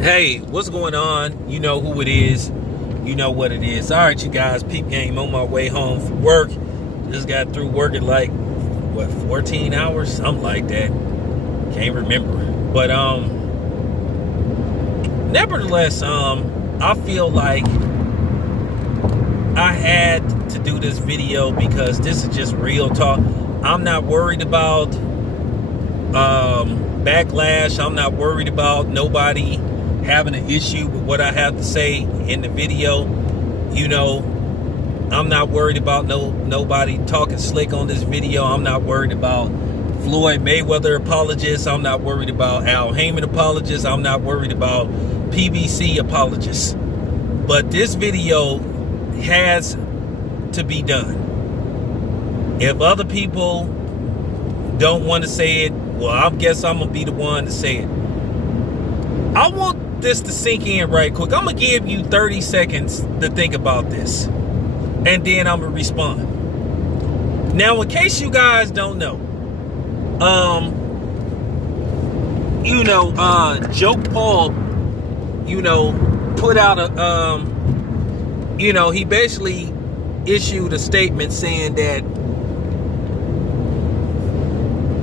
Hey, what's going on? You know who it is. You know what it is. All right, you guys, peep game on my way home from work. Just got through working like, 14 hours? Something like that. Can't remember. But, nevertheless, I feel like I had to do this video because this is just real talk. I'm not worried about backlash. I'm not worried about nobody having an issue with what I have to say in the video. You know, I'm not worried about nobody talking slick on this video. I'm not worried about Floyd Mayweather apologists. I'm not worried about Al Heyman apologists. I'm not worried about PBC apologists. But this video has to be done. If other people don't want to say it, well, I guess I'm gonna be the one to say it. I want this to sink in right quick. I'm gonna give you 30 seconds to think about this, and then I'm gonna respond. Now, in case you guys don't know, Joe Paul, put out a, he basically issued a statement saying that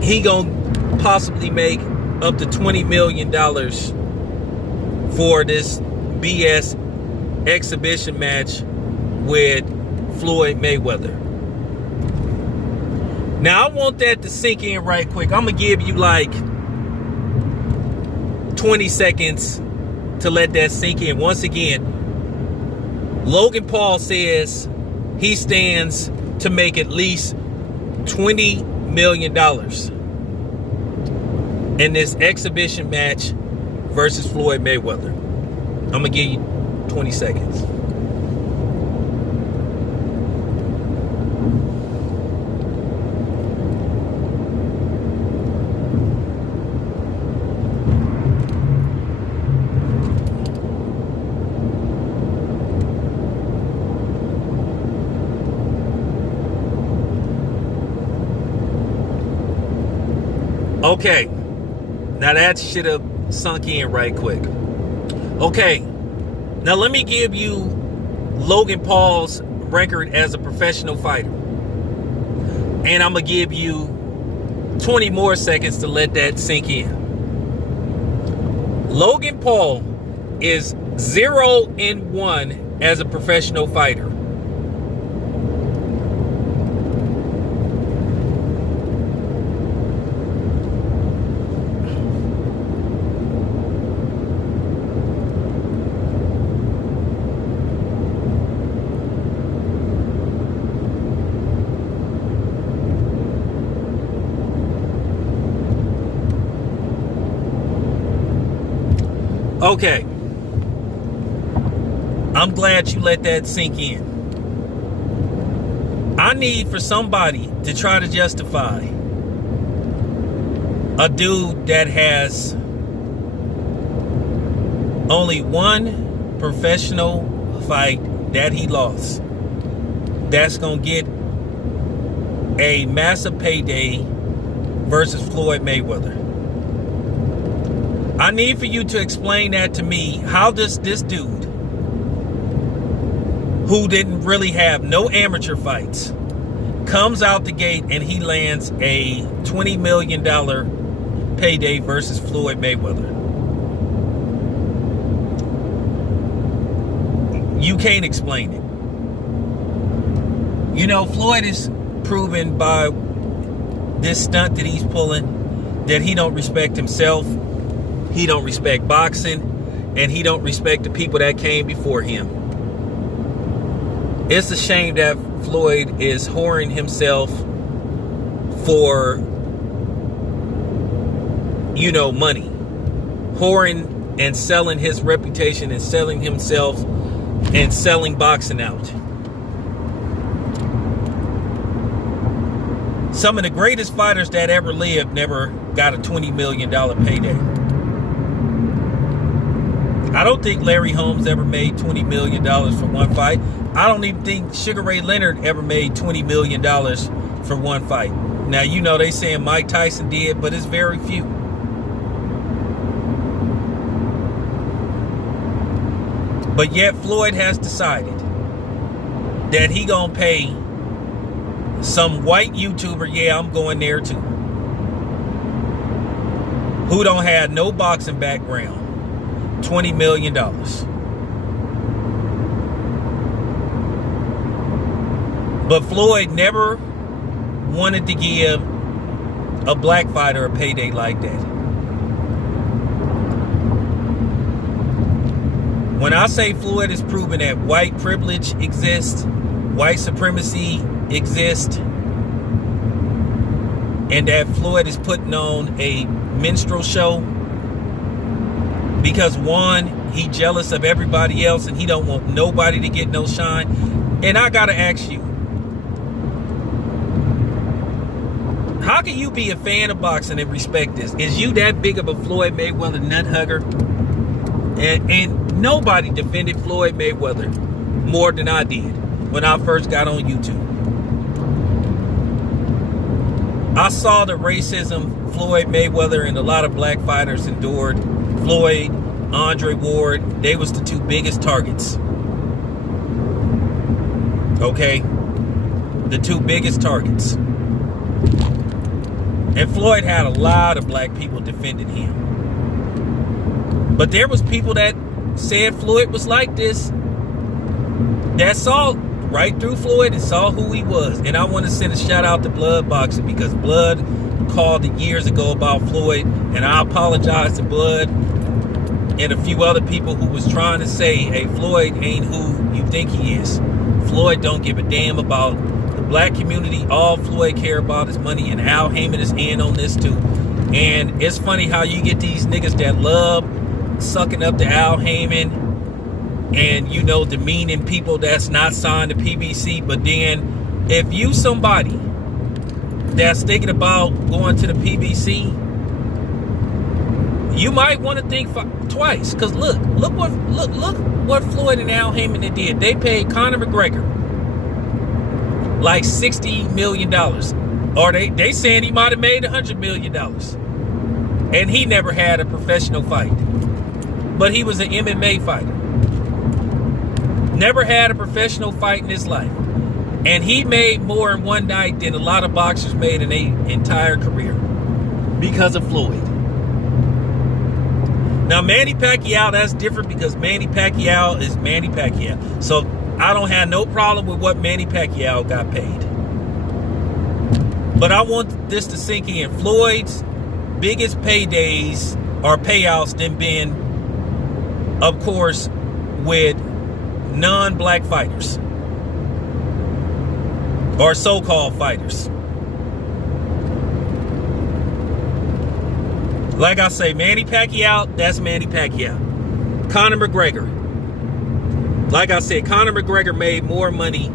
he gonna possibly make up to $20 million for this BS exhibition match with Floyd Mayweather. Now, I want that to sink in right quick. I'm gonna give you like 20 seconds to let that sink in. Once again, Logan Paul says he stands to make at least $20 million in this exhibition match versus Floyd Mayweather. I'm gonna give you 20 seconds. Okay, now that should have sunk in right quick. Okay, now let me give you Logan Paul's record as a professional fighter, and I'm gonna give you 20 more seconds to let that sink in. Logan Paul is 0-1 as a professional fighter. Okay, I'm glad you let that sink in. I need for somebody to try to justify a dude that has only one professional fight that he lost, that's gonna get a massive payday versus Floyd Mayweather. I need for you to explain that to me. How does this dude, who didn't really have no amateur fights, comes out the gate and he lands a $20 million payday versus Floyd Mayweather? You can't explain it. You know, Floyd is proven by this stunt that he's pulling that he don't respect himself. He don't respect boxing, and he don't respect the people that came before him. It's a shame that Floyd is whoring himself for, money. Whoring and selling his reputation and selling himself and selling boxing out. Some of the greatest fighters that ever lived never got a $20 million payday. I don't think Larry Holmes ever made $20 million for one fight. I don't even think Sugar Ray Leonard ever made $20 million for one fight. Now, they saying Mike Tyson did, but it's very few. But yet Floyd has decided that he gonna pay some white YouTuber, yeah, I'm going there too, who don't have no boxing background, $20 million. But Floyd never wanted to give a black fighter a payday like that. When I say Floyd is proving that white privilege exists, white supremacy exists, and that Floyd is putting on a minstrel show because one, he jealous of everybody else and he don't want nobody to get no shine. And I gotta ask you, how can you be a fan of boxing and respect this? Is you that big of a Floyd Mayweather nut hugger? And nobody defended Floyd Mayweather more than I did when I first got on YouTube. I saw the racism Floyd Mayweather and a lot of black fighters endured. Floyd, Andre Ward, they was the two biggest targets. Okay? The two biggest targets. And Floyd had a lot of black people defending him. But there was people that said Floyd was like this, that saw right through Floyd and saw who he was. And I want to send a shout out to Blood Boxing, because Blood called it years ago about Floyd, and I apologize to Blood and a few other people who was trying to say, hey, Floyd ain't who you think he is. Floyd don't give a damn about the black community. All Floyd care about is money, and Al Heyman is in on this too. And it's funny how you get these niggas that love sucking up to Al Heyman and, you know, demeaning people that's not signed to PBC. But then if you somebody that's thinking about going to the PBC, you might want to think twice. Because look what Floyd and Al Heyman did. They paid Conor McGregor like $60 million. Or they saying he might have made $100 million. And he never had a professional fight. But he was an MMA fighter. Never had a professional fight in his life. And he made more in one night than a lot of boxers made in their entire career. Because of Floyd. Now, Manny Pacquiao, that's different, because Manny Pacquiao is Manny Pacquiao. So, I don't have no problem with what Manny Pacquiao got paid. But I want this to sink in. Floyd's biggest paydays or payouts then been, of course, with non-black fighters. Or so-called fighters. Like I say, Manny Pacquiao, that's Manny Pacquiao. Conor McGregor. Like I said, Conor McGregor made more money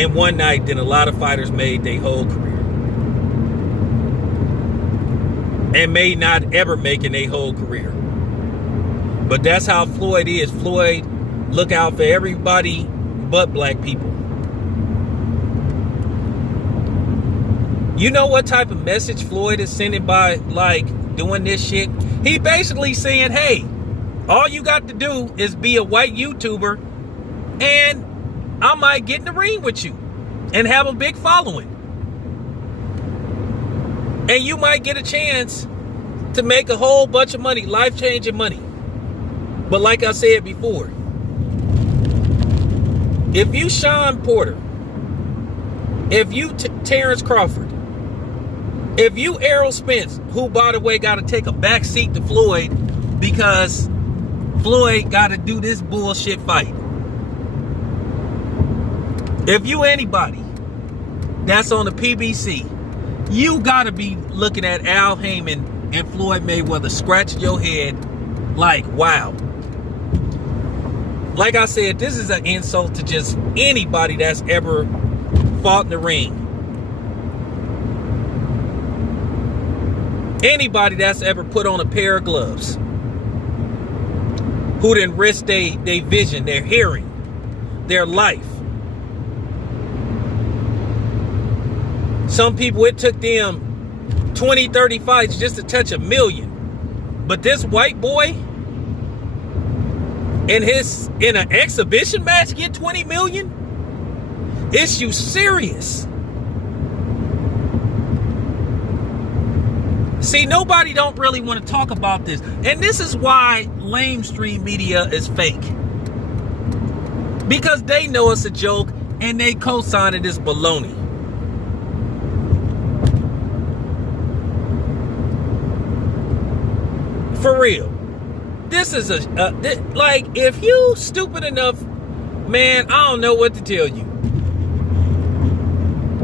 in one night than a lot of fighters made their whole career. And may not ever make in their whole career. But that's how Floyd is. Floyd look out for everybody but black people. You know what type of message Floyd is sending by, like, doing this shit? He basically saying, hey, all you got to do is be a white YouTuber and I might get in the ring with you and have a big following. And you might get a chance to make a whole bunch of money, life-changing money. But like I said before, if you Sean Porter, if you Terrence Crawford, if you Errol Spence, who, by the way, got to take a back seat to Floyd because Floyd got to do this bullshit fight. If you anybody that's on the PBC, you got to be looking at Al Heyman and Floyd Mayweather scratching your head like, wow. Like I said, this is an insult to just anybody that's ever fought in the ring. Anybody that's ever put on a pair of gloves. Who didn't risk their vision, their hearing, their life. Some people, it took them 20, 30 fights just to touch 1 million. But this white boy, in an exhibition match get 20 million? Is you serious? See, nobody don't really want to talk about this. And this is why lamestream media is fake. Because they know it's a joke and they co-signing this baloney. For real. This is like, if you stupid enough, man, I don't know what to tell you.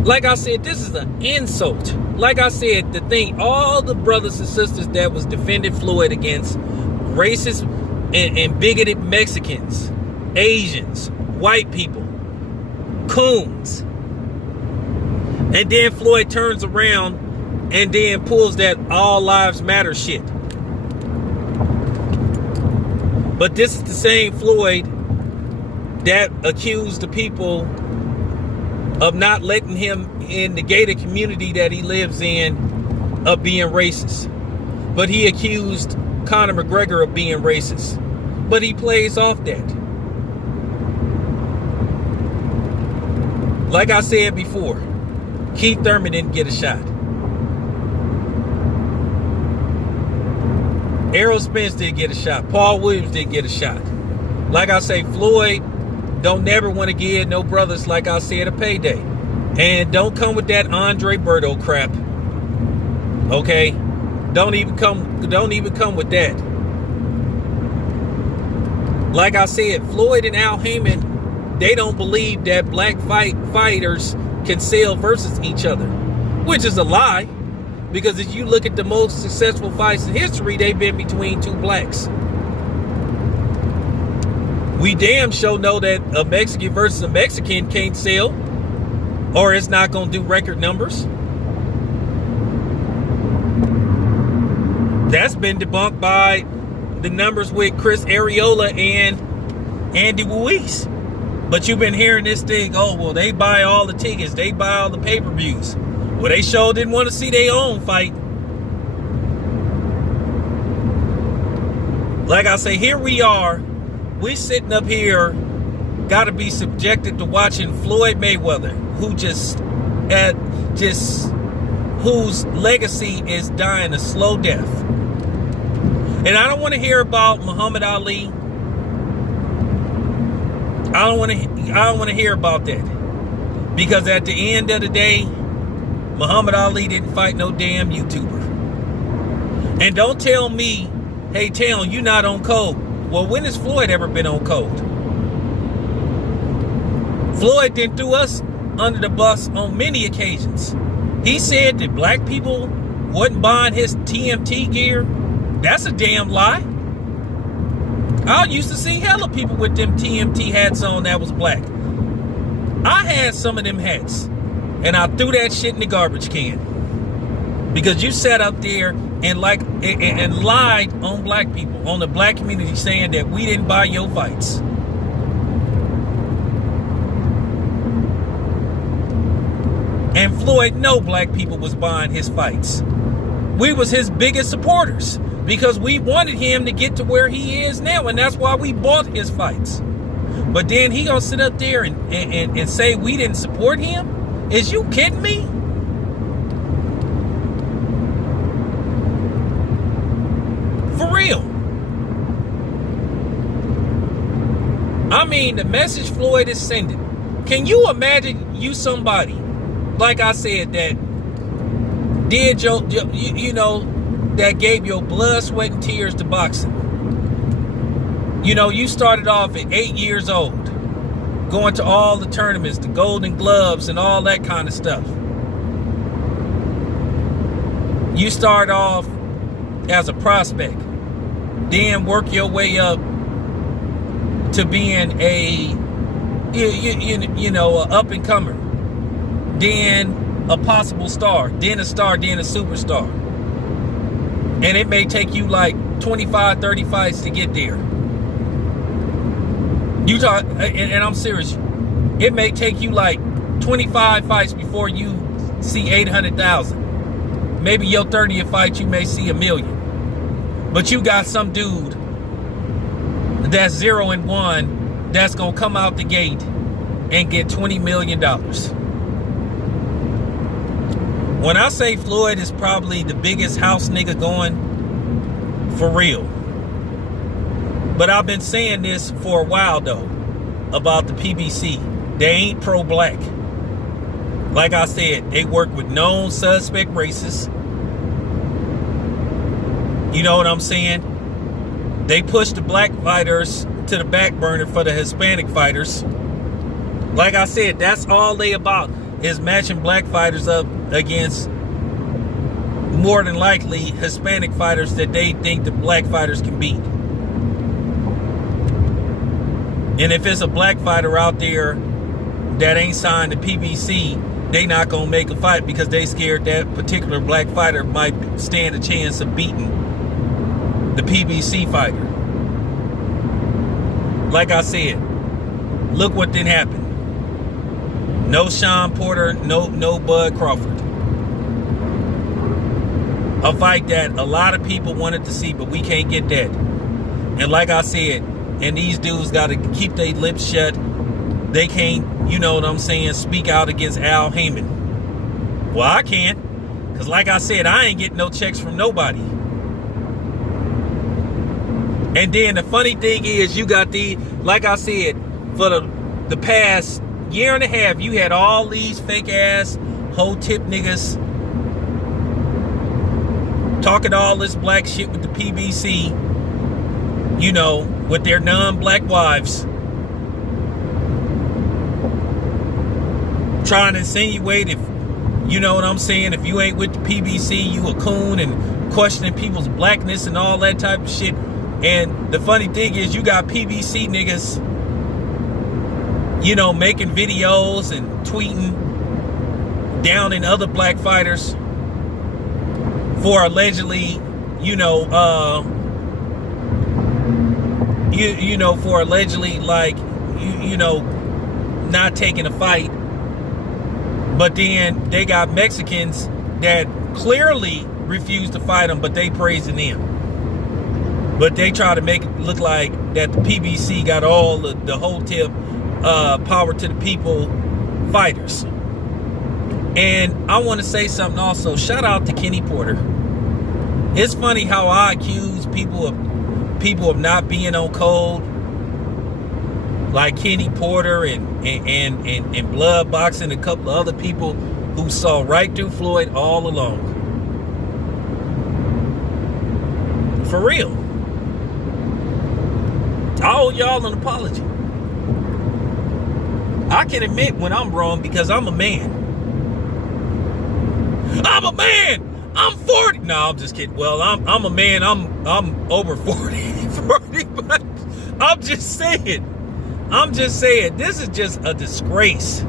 Like I said, this is an insult. Like I said, the thing, all the brothers and sisters that was defending Floyd against racist and bigoted Mexicans, Asians, white people, coons. And then Floyd turns around and then pulls that all lives matter shit. But this is the same Floyd that accused the people of not letting him in the gated community that he lives in of being racist. But he accused Conor McGregor of being racist. But he plays off that. Like I said before, Keith Thurman didn't get a shot. Errol Spence didn't get a shot. Paul Williams didn't get a shot. Like I say, Floyd don't never want to give no brothers, like I said, a payday. And don't come with that Andre Berto crap. Okay? Don't even come with that. Like I said, Floyd and Al Heyman, they don't believe that black fighters can sell versus each other, which is a lie. Because if you look at the most successful fights in history, they've been between two blacks. We damn sure know that a Mexican versus a Mexican can't sell, or it's not going to do record numbers. That's been debunked by the numbers with Chris Arreola and Andy Ruiz. But you've been hearing this thing, oh, well, they buy all the tickets, they buy all the pay-per-views. Well, they sure didn't want to see their own fight. Like I say, here we are. We sitting up here, got to be subjected to watching Floyd Mayweather, whose legacy is dying a slow death. And I don't want to hear about Muhammad Ali. I don't want to hear about that. Because at the end of the day, Muhammad Ali didn't fight no damn YouTuber. And don't tell me, hey, Taylor, you not on code. Well, when has Floyd ever been on code? Floyd didn't throw us under the bus on many occasions. He said that black people wouldn't buying his TMT gear. That's a damn lie. I used to see hella people with them TMT hats on that was black. I had some of them hats. And I threw that shit in the garbage can. Because you sat up there and lied on black people, on the black community, saying that we didn't buy your fights. And Floyd know black people was buying his fights. We was his biggest supporters because we wanted him to get to where he is now, and that's why we bought his fights. But then he gonna sit up there and say we didn't support him? Is you kidding me? For real. I mean, the message Floyd is sending. Can you imagine you somebody, like I said, that did that gave your blood, sweat, and tears to boxing? You know, you started off at 8 years old, going to all the tournaments, the Golden Gloves, and all that kind of stuff. You start off as a prospect, then work your way up to being a up and comer, then a possible star, then a star, then a superstar. And it may take you like 25, 30 fights to get there. You talk, and I'm serious. It may take you like 25 fights before you see 800,000. Maybe your 30th fight you may see 1 million. But you got some dude that's 0-1 that's gonna come out the gate and get $20 million. When I say Floyd is probably the biggest house nigga going, for real. But I've been saying this for a while though, about the PBC. They ain't pro-black. Like I said, they work with known suspect racists. You know what I'm saying? They push the black fighters to the back burner for the Hispanic fighters. Like I said, that's all they about, is matching black fighters up against more than likely Hispanic fighters that they think the black fighters can beat. And if it's a black fighter out there that ain't signed to PBC, they not gonna make a fight because they scared that particular black fighter might stand a chance of beating the PBC fighter. Like I said, look what didn't happen. No Sean Porter, no Bud Crawford. A fight that a lot of people wanted to see, but we can't get that. And like I said, and these dudes got to keep their lips shut. They can't, you know what I'm saying, speak out against Al Heyman. Well, I can, because like I said, I ain't getting no checks from nobody. And then the funny thing is, you got like I said, for the past year and a half, you had all these fake ass whole tip niggas talking all this black shit with the PBC, you know, with their non-black wives, trying to insinuate, if you know what I'm saying, if you ain't with the PBC, you a coon, and questioning people's blackness and all that type of shit. And the funny thing is, you got PBC niggas, you know, making videos and tweeting down in other black fighters for allegedly, you know, you know, for allegedly, like, you know, not taking a fight. But then they got Mexicans that clearly refuse to fight them, but they praising them. But they try to make it look like that the PBC got all the whole tip power to the people fighters. And I want to say something also. Shout out to Kenny Porter. It's funny how I accuse people of not being on code, like Kenny Porter and Blood Boxing and a couple of other people who saw right through Floyd all along. For real. I owe y'all an apology. I can admit when I'm wrong because I'm a man. I'm a man! I'm 40. No, I'm just kidding. Well, I'm a man. I'm over 40, but I'm just saying. This is just a disgrace.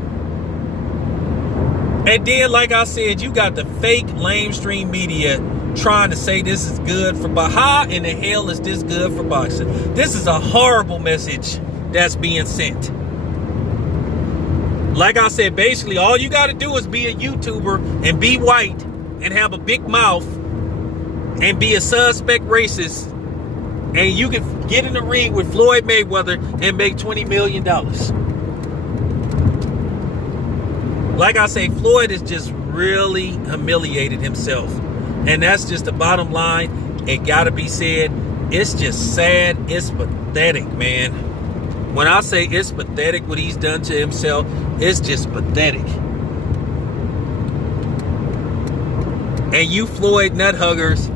And then, like I said, you got the fake lamestream media trying to say this is good for boxing. How in the hell is this good for boxing? This is a horrible message that's being sent. Like I said, basically, all you got to do is be a YouTuber and be white and have a big mouth and be a suspect racist, and you can get in the ring with Floyd Mayweather and make $20 million. Like I say, Floyd has just really humiliated himself. And that's just the bottom line. It gotta be said. It's just sad. It's pathetic, man. When I say it's pathetic what he's done to himself, it's just pathetic. And you Floyd nut huggers,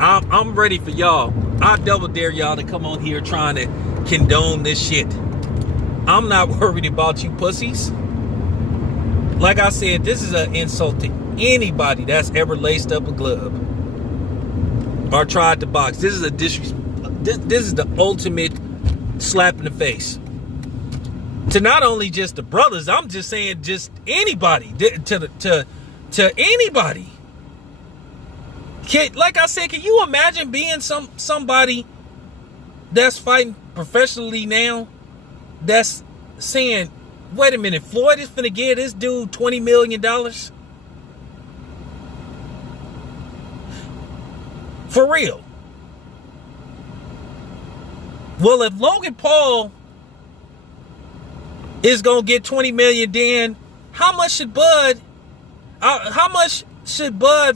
I'm ready for y'all. I double dare y'all to come on here trying to condone this shit. I'm not worried about you pussies. Like I said, this is an insult to anybody that's ever laced up a glove or tried to box. This is a disrespect. This is the ultimate slap in the face to not only just the brothers. I'm just saying, just anybody, to anybody. Like I said, can you imagine being somebody that's fighting professionally now, that's saying, wait a minute, Floyd is finna give this dude $20 million? For real. Well, if Logan Paul is gonna get 20 million, then how much should Bud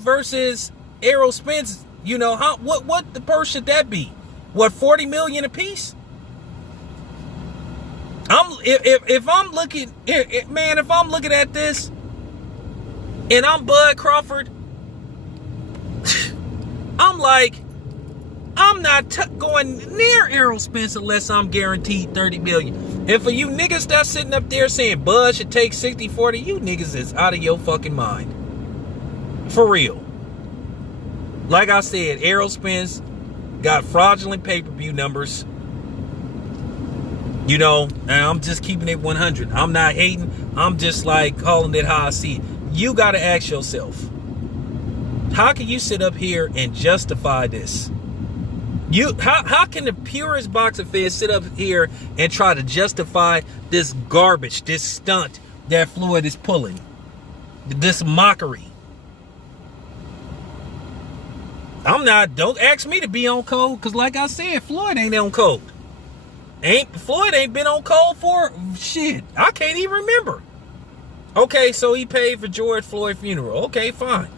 versus Errol Spence? You know, what the purse should that be? What, 40 million a piece? If I'm looking at this and I'm Bud Crawford, I'm like, I'm not going near Errol Spence unless I'm guaranteed 30 million. And for you niggas that's sitting up there saying Bud should take 60-40, you niggas is out of your fucking mind. For real. Like I said, Errol Spence got fraudulent pay-per-view numbers. You know, and I'm just keeping it 100. I'm not hating. I'm just like calling it how I see it. You got to ask yourself, how can you sit up here and justify this? How can the purest boxing fan sit up here and try to justify this garbage, this stunt that Floyd is pulling? This mockery. Don't ask me to be on code, because like I said, Floyd ain't on code. Floyd ain't been on code for shit. I can't even remember. Okay, so he paid for George Floyd's funeral. Okay, fine.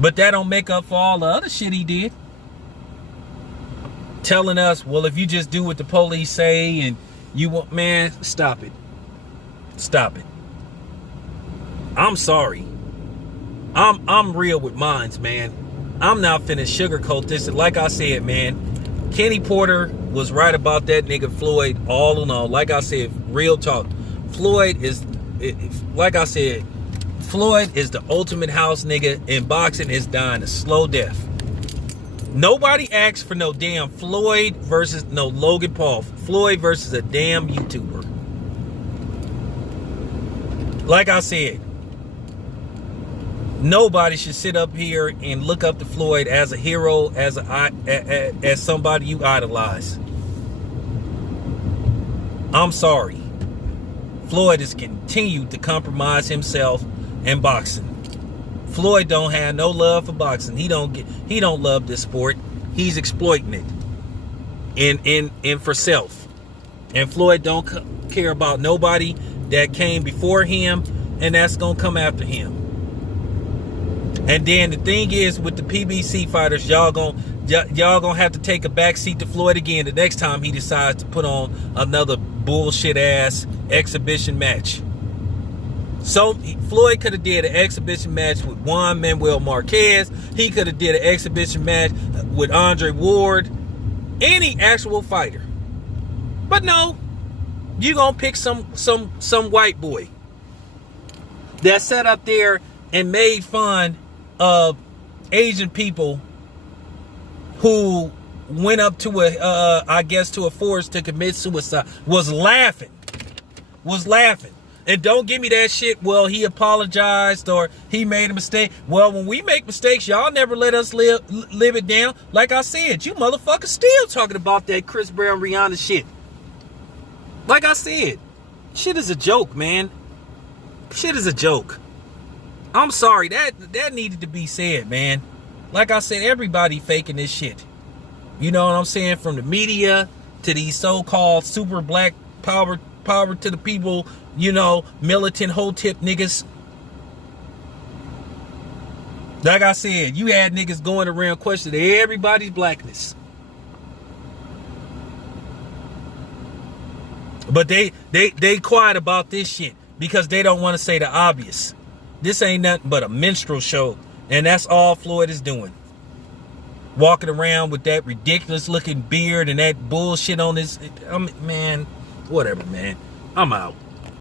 But that don't make up for all the other shit he did. Telling us, well, if you just do what the police say and you want, man, stop it. Stop it. I'm sorry. I'm real with mines, man. I'm not finna sugarcoat this. And like I said, man, Kenny Porter was right about that nigga Floyd all in all. Like I said, real talk. Floyd is, like I said, Floyd is the ultimate house nigga, and boxing is dying a slow death. Nobody asked for no damn Floyd versus no Logan Paul. Floyd versus a damn YouTuber. Like I said, nobody should sit up here and look up to Floyd as a hero, as somebody you idolize. I'm sorry. Floyd has continued to compromise himself in boxing. Floyd don't have no love for boxing. He don't love this sport. He's exploiting it in for self. And Floyd don't care about nobody that came before him and that's gonna come after him. And then the thing is, with the PBC fighters, y'all gonna have to take a backseat to Floyd again the next time he decides to put on another bullshit ass exhibition match. So Floyd could have did an exhibition match with Juan Manuel Marquez. He could have did an exhibition match with Andre Ward, any actual fighter. But no, you gonna pick some white boy that sat up there and made fun of Asian people who went up to a forest to commit suicide. Was laughing. And don't give me that shit, well, he apologized or he made a mistake. Well, when we make mistakes, y'all never let us live it down. Like I said, you motherfuckers still talking about that Chris Brown Rihanna shit. Like I said, shit is a joke, man. Shit is a joke. I'm sorry, that needed to be said, man. Like I said, everybody faking this shit. You know what I'm saying? From the media to these so-called super black power to the people, you know, militant hotep niggas. Like I said, you had niggas going around questioning everybody's blackness. But they quiet about this shit because they don't want to say the obvious. This ain't nothing but a minstrel show, and that's all Floyd is doing. Walking around with that ridiculous looking beard and that bullshit on his, man, whatever, man. I'm out.